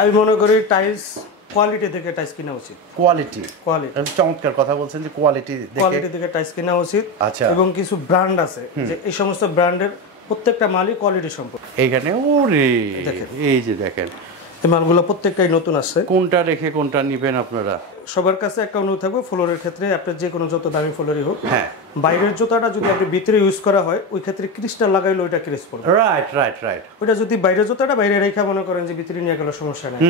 আমি মনে করি টাইলস কোয়ালিটি থেকে টাইলস কেনা উচিত। কোয়ালিটি চমৎকার কথা বলছেন যে কোয়ালিটি থেকে টাইলস কেনা উচিত। আচ্ছা, এবং কিছু ব্র্যান্ড আছে যে এই সমস্ত ব্র্যান্ডের প্রত্যেকটা মালই কোয়ালিটি সম্পন্ন। এইখানে ওরে এই যে দেখেন এই মালগুলো প্রত্যেকটাই নতুন আছে। কোনটা রেখে কোনটা নেবেন আপনারা? সবার কাছে একটা অনুরোধ থাকবে, ফ্লোরের ক্ষেত্রে আপনার যে কোনো যত দামি ফ্লোরই হোক, হ্যাঁ, বাইরের জুতাটা যদি আপনি ভিতরে ইউজ করা হয় ওই ক্ষেত্রে ক্রিস্টাল লাগাইলে ওইটা ক্রিস পড়বে। Right right right. ওইটা যদি বাইরের জুতাটা বাইরে রেখে মনে করেন যে ভিতরে নিয়ে গেলে সমস্যা নেই।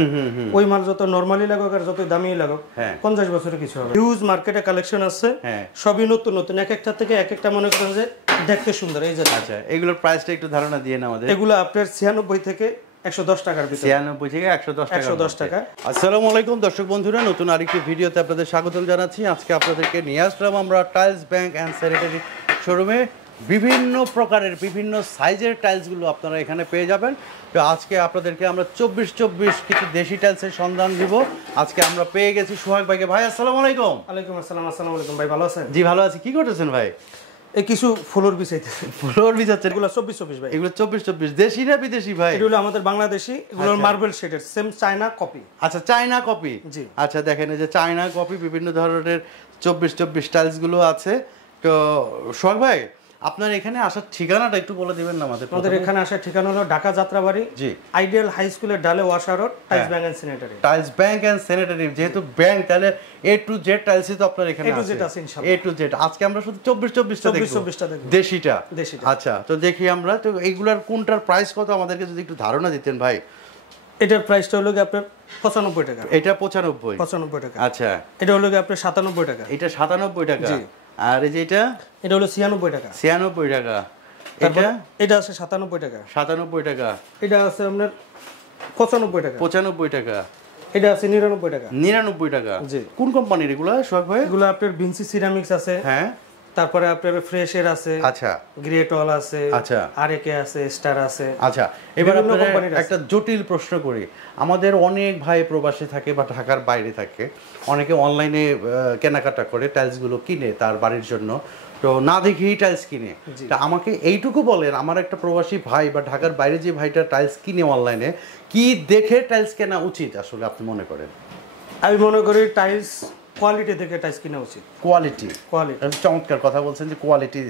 ওই মাল যত নরমালি লাগুক আর যত দামি লাগুক 50 বছরে কিছু হবে। ইউজ মার্কেটে কালেকশন আছে, সবই নতুন নতুন, এক একটা থেকে এক একটা মনে করেন যে দেখতে সুন্দর। এই যে আচ্ছা, এগুলোর প্রাইসটা একটু ধারণা দিয়ে না আমাদের। এগুলো আপনার 96 থেকে 110 টাকার ভিতরে। 96 থেকে 110 টাকা। আসসালামু আলাইকুম দর্শক বন্ধুরা, নতুন আরেকটি ভিডিওতে আপনাদের স্বাগতম জানাচ্ছি। আজকে আপনাদেরকে নিয়ে আসলাম আমরা টাইলস ব্যাংক অ্যান্ড স্যানিটারি শোরুমে। বিভিন্ন প্রকারের বিভিন্ন সাইজের টাইলসগুলো আপনারা এখানে পেয়ে যাবেন। তো আজকে আপনাদেরকে আমরা 24 কিছু দেশি টাইলসের সন্ধান দিব। আজকে আমরা পেয়ে গেছি সোহাগ ভাইকে। ভাই আসসালামু আলাইকুম। ওয়ালাইকুম আসসালাম। আসসালামু আলাইকুম ভাই, ভালো আছেন? জি ভালো আছি। কি করতেছেন ভাই? এই কিছু ফ্লোর বিছাইতেছে। ফ্লোর বিছাচ্ছেন? এগুলো 24 ভাই। এগুলো 24 দেশি না বিদেশি ভাই? এগুলো আমাদের বাংলাদেশি, এগুলো মার্বেল শেডের সেম চায়না কপি। আচ্ছা, চায়না কপি। জি আচ্ছা, দেখেন এই যে চায়না কপি বিভিন্ন ধরনের 24 টাইলস গুলো আছে। তো সোহাগ ভাই, আপনার এখানে আসার ঠিকানাটা একটু বলে দিবেন না আমাদের? আমাদের এখানে আসার ঠিকানা হলো ঢাকা যাত্রাবাড়ি, জি, আইডিয়াল হাই স্কুলের ডালে ওয়াশা road, tiles bank and sanitary. Tiles bank and sanitary, যেহেতু ব্যাংক তাহলে A to Z টাইলসই তো আপনার এখানে আছে। A to Z। আজকে আমরা শুধু 24টা দেখব। দেশিটা। আচ্ছা, তো দেখি আমরা তো এইগুলার কোনটার প্রাইস কত আমাদেরকে যদি একটু ধারণা দিতেন ভাই। এটার প্রাইসটা হলো কি আপনার 95 টাকা। এটা 95 টাকা। আচ্ছা, এটা হলো কি আপনার 97 টাকা। এটা 97 টাকা। জি। আর এই যে এটা হলো 96 টাকা। 96 টাকা। এটা আছে 97 টাকা। 97 টাকা। এটা আছে আপনার 95 টাকা। 95 টাকা। এটা আছে 99 টাকা। 99 টাকা। জি। কোন কোম্পানির এগুলো সোহাগ ভাই? এগুলো আপনার ভিনসি সিরামিক্স আছে, হ্যাঁ, তারপরে আপনার ফ্রেশের আছে, আচ্ছা, গ্রেট অল আছে, আচ্ছা, আরএকে আছে, স্টার আছে। আচ্ছা, এবার আপনাদের একটা জটিল প্রশ্ন করি। আমাদের অনেক ভাই প্রবাসী থাকে বা ঢাকার বাইরে থাকে, অনেকে অনলাইনে কেনাকাটা করে টাইলসগুলো কিনে তার বাড়ির জন্য, তো না দেখেই টাইলস কিনে। তা আমাকে এইটুকু বলেন, আমার একটা প্রবাসী ভাই বা ঢাকার বাইরে যে ভাইটা টাইলস কিনে অনলাইনে, কি দেখে টাইলস কেনা উচিত আসলে আপনি মনে করেন? আমি মনে করি টাইলস কোয়ালিটি থেকে টাইলস কেনা উচিত। কোয়ালিটি চমৎকার কথা বলছেন যে কোয়ালিটি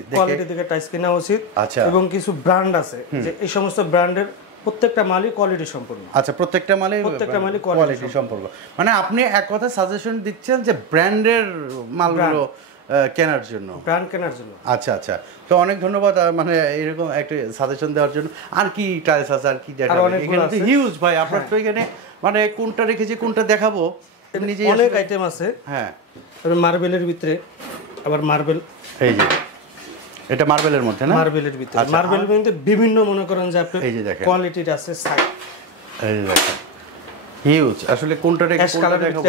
থেকে টাইলস কেনা উচিত। আচ্ছা, এবং কিছু ব্র্যান্ড আছে যে এই সমস্ত ব্র্যান্ডের প্রত্যেকটা মালই কোয়ালিটি সম্পন্ন। আচ্ছা, প্রত্যেকটা মালই কোয়ালিটি সম্পন্ন। মানে আপনি এক কথা সাজেশন দিচ্ছেন যে ব্র্যান্ডের মালগুলো কেনার জন্য, ব্র্যান্ড কেনার জন্য। আচ্ছা আচ্ছা, তো অনেক ধন্যবাদ মানে এরকম একটা সাজেশন দেওয়ার জন্য। আর কি টাইলস আছে, আর কি দেখাবো? এখানে তো হিউজ ভাই, আপনার তো এখানে মানে কোনটা রেখেছি কোনটা দেখাবো, নিজে অনেক আইটেম আছে। হ্যাঁ, মার্বেলের ভিতরে আবার মার্বেল, এই যে এটা মার্বেলের মধ্যে না? মার্বেলের ভিতরে মার্বেলের মধ্যে বিভিন্ন মনে করেন যে আপনি এই যে দেখেন কোয়ালিটির আছে সাইজ, এই যে দেখেন হিউজ। আসলে কোনটা রেখে কোনটা দেখাবো?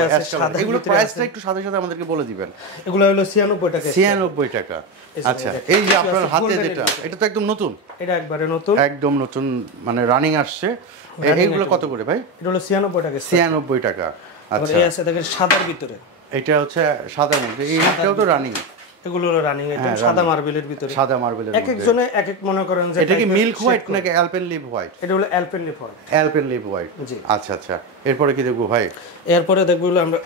এগুলো প্রাইসটা একটু সাথে সাথে আমাদেরকে বলে দিবেন। এগুলো হলো 96 টাকা। 96 টাকা। আচ্ছা, এই যে আপনার হাতে যেটা, এটা তো একদম নতুন। এটা একবারে নতুন, একদম নতুন, মানে রানিং আসছে। এইগুলো কত করে ভাই? এটা হলো 96 টাকা। 96 টাকা। আচ্ছা, এই আছে দেখেন সাদার ভিতরে, এটা হচ্ছে সাদার মধ্যে, এইটাও তো রানিং। এগুলো হলো রানিং আইটেম, সাদা মার্বেলের ভিতরে। সাদা মার্বেলের মধ্যে এক একজনে এক এক মনে করেন যে এটা কি মিল্ক হোয়াইট নাকি অ্যালপেনলিভ হোয়াইট? এটা হলো অ্যালপেনলিভ হোয়াইট। অ্যালপেনলিভ হোয়াইট, জি। আচ্ছা আচ্ছা, এরপরে কি দেখবো ভাই? এরপরে দেখবো হলো আমরা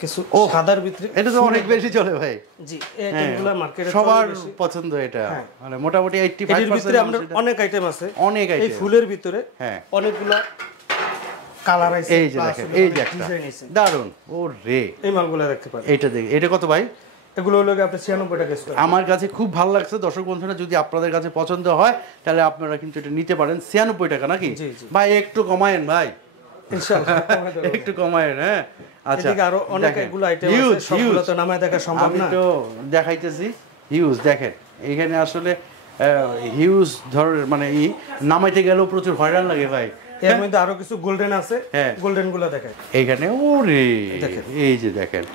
কিছু সাদার ভিতরে, এটা তো অনেক বেশি চলে ভাই। জি, এই আইটেমগুলো মার্কেটে সবার পছন্দ। এটা মানে মোটামুটি 85% এর ভিতরে আমরা অনেক আইটেম আছে, অনেক আইটেম। এই ফুলের ভিতরে হ্যাঁ অনেকগুলা কালার আছে। এই যে দেখেন, এই যে একটা দারুন, ও রে, এই মালগুলো দেখতে পারেন। এটা দেখি, এটা কত ভাই? এগুলো হলো আপনি 96 টাকা স্কয়ার। আমার কাছে খুব ভালো লাগছে দর্শক বন্ধুরা, যদি আপনাদের কাছে পছন্দ হয় তাহলে আপনারা কিন্তু এটা নিতে পারেন। 96 টাকা নাকি ভাই? একটু কমায়েন ভাই, ইনশাআল্লাহ একটু কমায়েন। হ্যাঁ, আচ্ছা, এদিকে আরো অনেক এগুলো আইটেম আছে, সবগুলো তো নামায় দেখা সম্ভব না। আমি তো দেখাইতেছি হিউজ। দেখেন এখানে আসলে হিউজ ধরনের, মানে নামাইতে গেলেও প্রচুর হয়রান লাগে ভাই। এর মধ্যে আরো কিছু গোল্ডেন আছে, হ্যাঁ গোল্ডেন গুলো দেখেন এইখানে। ওরে দেখেন, এই যে দেখেন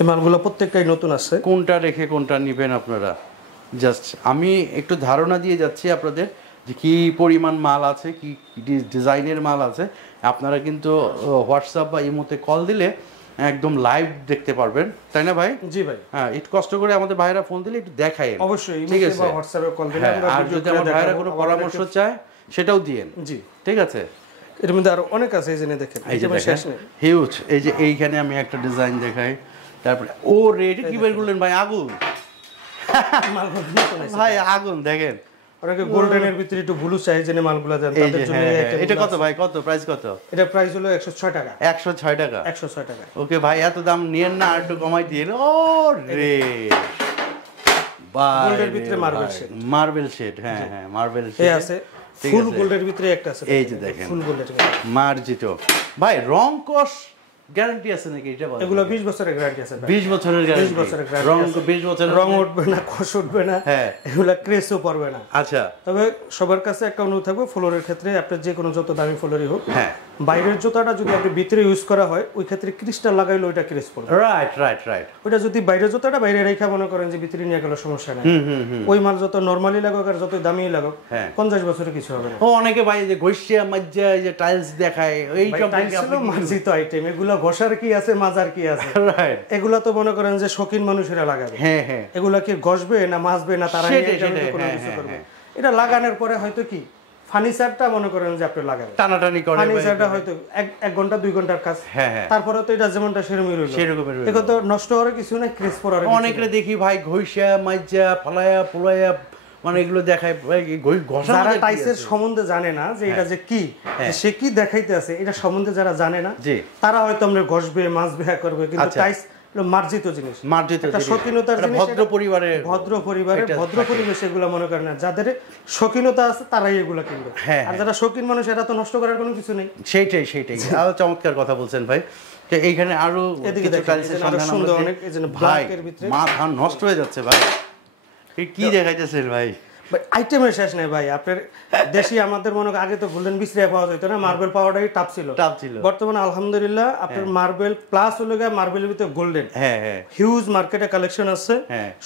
এই মালগুলো প্রত্যেকটাই নতুন আছে। কোনটা রেখে কোনটা নেবেন আপনারা? জাস্ট আমি একটু ধারণা দিয়ে যাচ্ছি আপনাদের যে কি পরিমাণ মাল আছে, কি ডিজাইনের মাল আছে। আপনারা কিন্তু হোয়াটসঅ্যাপ বা ইমোতে কল দিলে একদম লাইভ দেখতে পারবেন, তাই না ভাই? জি ভাই, হ্যাঁ, একটু কষ্ট করে আমাদের ভাইরা ফোন দিলে একটু দেখায়েন অবশ্যই, ঠিক আছে? হোয়াটসঅ্যাপে কল দিলে আমরা, আর যদি আমার ভাইরা কোনো পরামর্শ চায় সেটাও দিয়েন। জি, ঠিক আছে। এর মধ্যে আরো অনেক আছে, এই জন্য দেখেন এই যে হিউজ। এই যে এইখানে আমি একটা ডিজাইন দেখাই, তারপরে ও রেড কি বের করলেন ভাই? আগুন ভাই, আগুন দেখেন। অনেকে গোল্ডেনের ভিতরে একটু ব্লু চাই, জেনে মালগুলো দেন তাদের জন্য। এটা কত ভাই? কত প্রাইস? কত এটা প্রাইস হলো 106 টাকা। 106 টাকা। 106 টাকা। ওকে ভাই, এত দাম নিয়েন না, আর একটু কমাই দিন। ও রে ভাই, গোল্ডের ভিতরে মার্বেল শেড। মার্বেল শেড, হ্যাঁ হ্যাঁ, মার্বেল শেড আছে। ফুল গোল্ডের ভিতরে একটা আছে, এই যে দেখেন, ফুল গোল্ডের মার্জিত। ভাই রং কস গ্যারান্টি আছে নাকি এটা বলেন? এগুলো 20 বছরের গ্যারান্টি আছে। 20 বছরের গ্যারান্টি। 20 বছরের গ্যারান্টি। রং 20 বছরের, রং উঠবে না, কষ উঠবে না। হ্যাঁ, এগুলো ক্রেসও পড়বে না। আচ্ছা, তবে সবার কাছে একটা অনুরোধ থাকবে, ফ্লোরের ক্ষেত্রে আপনার যে কোনো যত দামি ফ্লোরই হোক, হ্যাঁ, বাইরের জুতাটা যদি আপনি ভিতরে ইউজ করা হয়, ওই ক্ষেত্রে ক্রিস্টাল লাগাইলে ওইটা ক্রেস পড়বে। Right right right. ওইটা যদি বাইরের জুতাটা বাইরে রেখা মনে করেন যে ভিতরে নিয়ে গেল, সমস্যা নাই। ওই মাল যত নরমালি লাগুক আর যত দামি লাগুক, 50 বছরে কিছু হবে না। ও অনেকে ভাই যে ঘষিয়া মাজ্জা যে টাইলস দেখায়, এই সম্পর্কে আপনি মার্জিত আইটেম, এগুলো ঘষার কি আছে, মাজার কি আছে? রাইট। এগুলা তো মনে করেন যে শৌখিন মানুষেরা লাগাবে। হ্যাঁ হ্যাঁ। এগুলা কি ঘষবে না মাজবে না, তারা কোনো কিছু করবে। এটা লাগানোর পরে হয়তো কি ফার্নিচারটা মনে করেন যে আপনি লাগাবেন, টানাটানি করে, ফার্নিচারটা হয়তো 1 ঘন্টা 2 ঘন্টার কাজ। তারপরে তো এটা যেমনটা সেরকমই রইল, সেরকমই রইল। এখন তো নষ্ট হওয়ার কিছু নাই, ক্রেস পড়ার। অনেকরে দেখি ভাই ঘষিয়া মাজ্জা ফালায়া পোলায়া, মানে এগুলো দেখায়। যারা টাইলসের সম্বন্ধে জানে না যে এটা যে কি, সে কি দেখাইতে আছে, এটা সম্বন্ধে যারা জানে না, তারা হয়তো আমরা ঘষবে মাজবে করবে, কিন্তু টাইলস মার্জিত জিনিস, মার্জিত একটা শৌখিনতার জিনিস। ভদ্র পরিবারের ভদ্র পরিবেশ এগুলো মনে করেন না, যাদের শৌখিনতা আছে তারাই এগুলো কিনবে। আর যারা শৌখিন মানুষ, এরা তো নষ্ট করার কোনো কিছু নেই। সেইটাই আরো চমৎকার কথা বলছেন ভাই। তো এইখানে আরো সুন্দর অনেক, এই জন্য ব্ল্যাকের ভিতরে মাথা নষ্ট হয়ে যাচ্ছে ভাই। কি দেখাইতেছেন ভাই? আইটেমের শেষ নেই ভাই। আপনার দেশি আমাদের মনে আগে তো গোল্ডেন বিছরিয়া পাওয়া যেত না, মার্বেল পাওয়াটাই টাপ ছিল। বর্তমানে আলহামদুলিল্লাহ আপনার মার্বেল প্লাস হলো গিয়ে মার্বেলের ভিতরে গোল্ডেন হিউজ মার্কেটে কালেকশন আছে,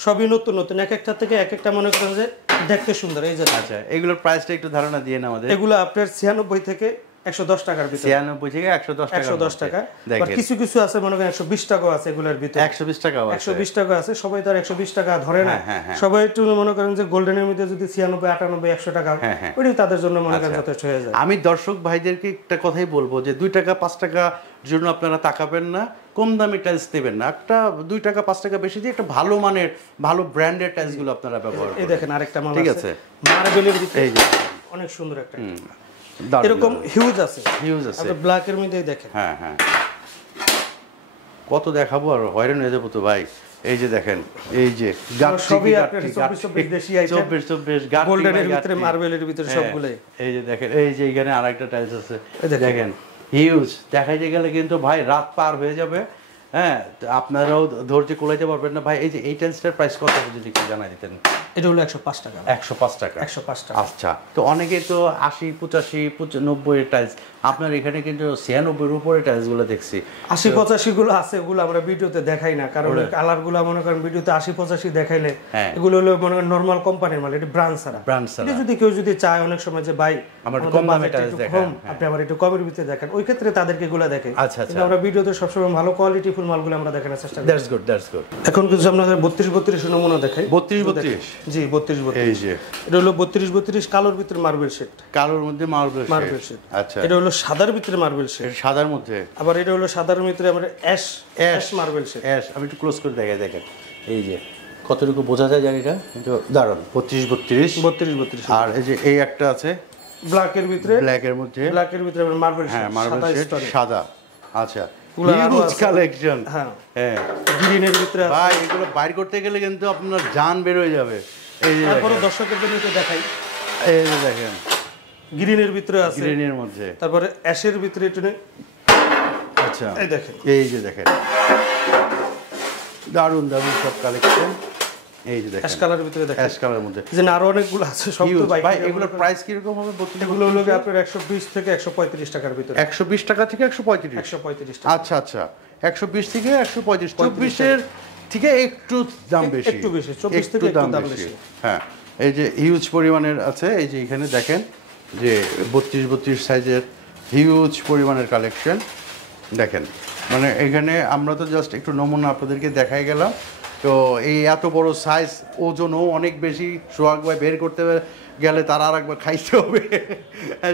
সবই নতুন নতুন, এক একটা থেকে এক একটা মনে করেন যে দেখতে সুন্দর। এই যে আচ্ছা, এগুলোর প্রাইসটা একটু ধারণা দিয়ে না আমাদের। এগুলো আপনার 96 থেকে 110 টাকার ভিতরে। 96 থেকে 110 টাকা। আর কিছু কিছু আছে মনে করেন 120 টাকাও আছে এগুলোর ভিতরে। 120 টাকাও আছে। 120 টাকা আছে। সবাই তো আর 120 টাকা ধরে না। সবাই একটু মনে করেন যে গোল্ডেনের মধ্যে যদি 96, 98, 100 টাকা, ওইটাই তাদের জন্য মনে করেন যথেষ্ট হয়ে যায়। আমি দর্শক ভাইদেরকে একটা কথাই বলবো যে 2 টাকা 5 টাকা জন্য আপনারা তাকাবেন না, কম দামি টাইলস নেবেন না। একটা 2 টাকা 5 টাকা বেশি দিয়ে একটা ভালো মানের, ভালো ব্র্যান্ডের টাইলস গুলো আপনারা ব্যবহার করুন। এই দেখেন আরেকটা মাল আছে, ঠিক আছে, মার্বেলের ভিতরে। এই যে অনেক সুন্দর একটা, এরকম হিউজ আছে। আপনি ব্ল্যাকের মধ্যেই দেখেন। হ্যাঁ হ্যাঁ, কত দেখাবো আর হয়রান হয়ে যাবো তো ভাই। এই যে দেখেন, এই যে সবই আপনার 24 দেশি আইটেম, 24 গোল্ডেনের ভিতরে, মার্বেলের ভিতরে সবগুলাই। এই যে দেখেন, এই যে এখানে আরেকটা টাইলস আছে দেখেন, হিউজ। দেখাইতে গেলে কিন্তু ভাই রাত পার হয়ে যাবে। হ্যাঁ, আপনারাও ধৈর্য কুলাইতে পারবেন না ভাই। এই যে এই টাইলসটার প্রাইস কত যদি একটু জানাই দিতেন? এটা হলো 105 টাকা। 105 টাকা। 105 টাকা। আচ্ছা, তো অনেকে তো 80, 85, 90 এর টাইলস, আপনার এখানে কিন্তু 96 এর উপরে টাইলস গুলো দেখছি। 80, 85 গুলো আছে, ওগুলো আমরা ভিডিওতে দেখাই না, কারণ কালার গুলো মনে করেন ভিডিওতে 80, 85 দেখাইলে এগুলো হলো মনে করেন নরমাল কোম্পানির মাল, এটা ব্র্যান্ড ছাড়া। এটা যদি কেউ যদি চায় অনেক সময় যে ভাই আমার কম দামে টাইলস দেখান, আপনি আমার একটু কমের ভিতরে দেখেন, ওই ক্ষেত্রে তাদেরকে এগুলো দেখে। আচ্ছা আচ্ছা, আমরা ভিডিওতে সবসময় ভালো কোয়ালিটি ফুল মালগুলো আমরা দেখানোর চেষ্টা করি। That's good, that's good. এখন কিছু আপনাদের 32 নমুনা দেখাই। 32 জি 32। এই যে এটা হলো 32 কালোর ভিতরে মার্বেল শেড, কালোর মধ্যে মার্বেল শেড। আচ্ছা, এটা হলো সাদার ভিতরে মার্বেল শেড, সাদার মধ্যে। আবার এটা হলো সাদার ভিতরে আমরা অ্যাশ মার্বেল শেড। আমি একটু ক্লোজ করে দেখাই, দেখেন এই যে কতটুকু বোঝা যায় জানি না, কিন্তু দারুণ। 32। আর এই যে এই একটা আছে ব্ল্যাকের ভিতরে, ব্ল্যাকের ভিতরে মার্বেল শেড, হ্যাঁ মার্বেল শেড সাদা। আচ্ছা, হিউজ কালেকশন। হ্যাঁ, গ্রিনের ভিতরে আছে ভাই। এগুলো বাইর করতে গেলে কিন্তু আপনার জান বের হয়ে যাবে। এই যে তারপরে দর্শকদের জন্য একটু দেখাই, এই যে দেখেন গ্রিনের ভিতরে আছে, গ্রিনের মধ্যে, তারপরে অ্যাশের ভিতরে একটু। আচ্ছা, এই দেখেন, এই যে দেখেন দারুন দারুন সব কালেকশন। এই যে দেখেন অ্যাশ কালারের ভিতরে দেখেন, অ্যাশ কালারের মধ্যে যে আরো অনেকগুলো আছে। সব তো ভাই এগুলোর প্রাইস কি রকম হবে? এগুলো হলো আপনার 120 থেকে 135 টাকার ভিতরে। 120 টাকা থেকে 135 টাকা। আচ্ছা আচ্ছা, 120 থেকে 135। 24 এর থেকে একটু দাম বেশি, একটু বেশি। 24 থেকে একটু দাম বেশি। হ্যাঁ, এই যে হিউজ পরিমাণের আছে। এই যে এখানে দেখেন যে 32 সাইজের হিউজ পরিমাণের কালেকশন দেখেন। মানে এখানে আমরা তো জাস্ট একটু নমুনা আপনাদেরকে দেখাই গেলাম। তো এই এত বড় সাইজ, ওজনও অনেক বেশি, সোহাগ ভাই বের করতে গেলে তারা আর একবার খাইতে হবে।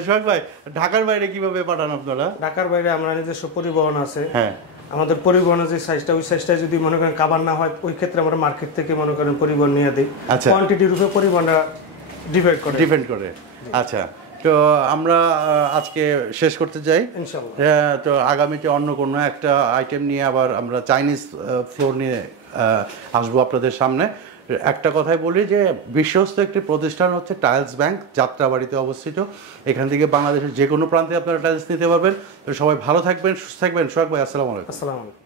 সোহাগ ভাই, ঢাকার বাইরে কিভাবে পাঠান আপনারা? ঢাকার বাইরে আমরা নিজস্ব পরিবহন আছে। হ্যাঁ, আমাদের পরিবহনের যে সাইজটা, ওই সাইজটা যদি মনে করেন কাভার না হয়, ওই ক্ষেত্রে আমরা মার্কেট থেকে মনে করেন পরিবহন নিয়ে দিই। আচ্ছা, কোয়ান্টিটির উপরে পরিবহনটা ডিপেন্ড করে। আচ্ছা, তো আমরা আজকে শেষ করতে যাই ইনশাআল্লাহ। তো আগামীতে অন্য কোনো একটা আইটেম নিয়ে আবার আমরা চাইনিজ ফ্লোর নিয়ে আসবো আপনাদের সামনে। একটা কথাই বলি যে বিশ্বস্ত একটি প্রতিষ্ঠান হচ্ছে টাইলস ব্যাংক, যাত্রাবাড়িতে অবস্থিত। এখান থেকে বাংলাদেশের যে কোনো প্রান্তে আপনারা টাইলস নিতে পারবেন। তো সবাই ভালো থাকবেন, সুস্থ থাকবেন। সোহাগ ভাই, আসসালামু আলাইকুম। আসসালামু আলাইকুম।